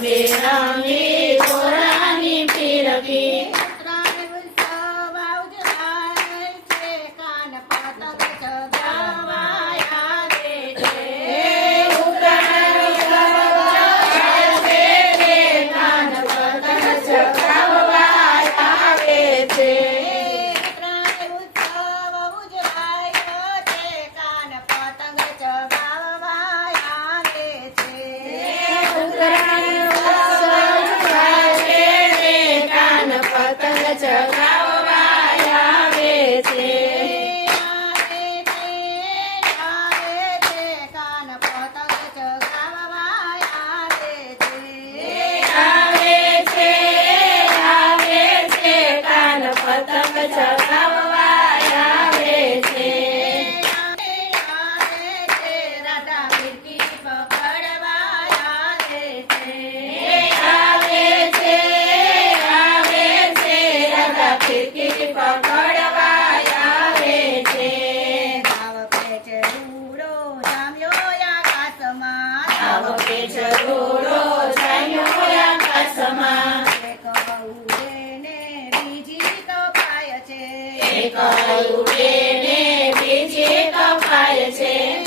બેરામી ફિરકી પકડવા આવે છે દાવ પેચ રૂડો જામ્યો આકાશમાં દાવ પેચ રૂડો જામ્યો આકાશમાં કહ્યું બીજી કપાય છે.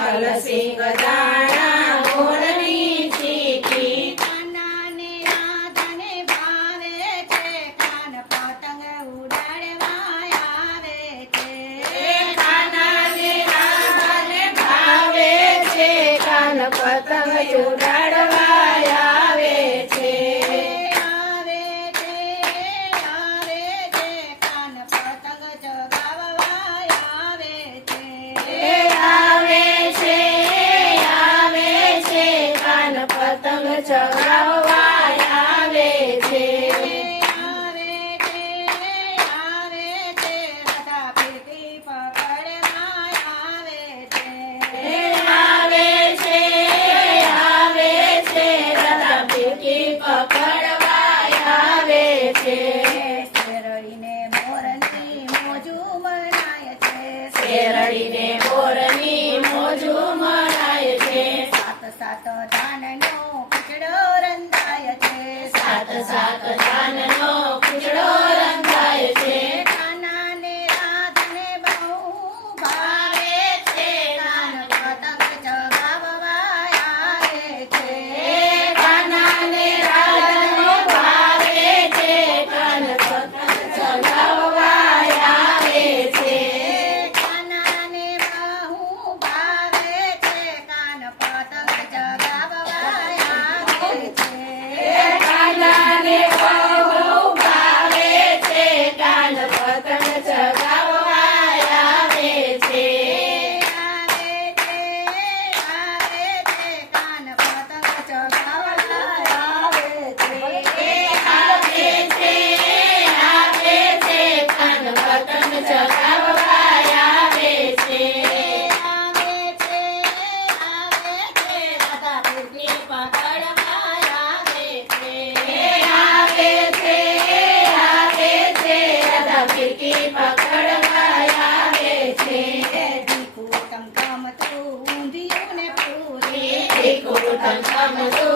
કલસી ગજાણા મોરની ચીકી કાનાને રાધને છે કાન પતંગ ઉડાડવા આવે છે કાનાને રાધને ભાવે છે કાન પતંગ It is. పూటన్నములు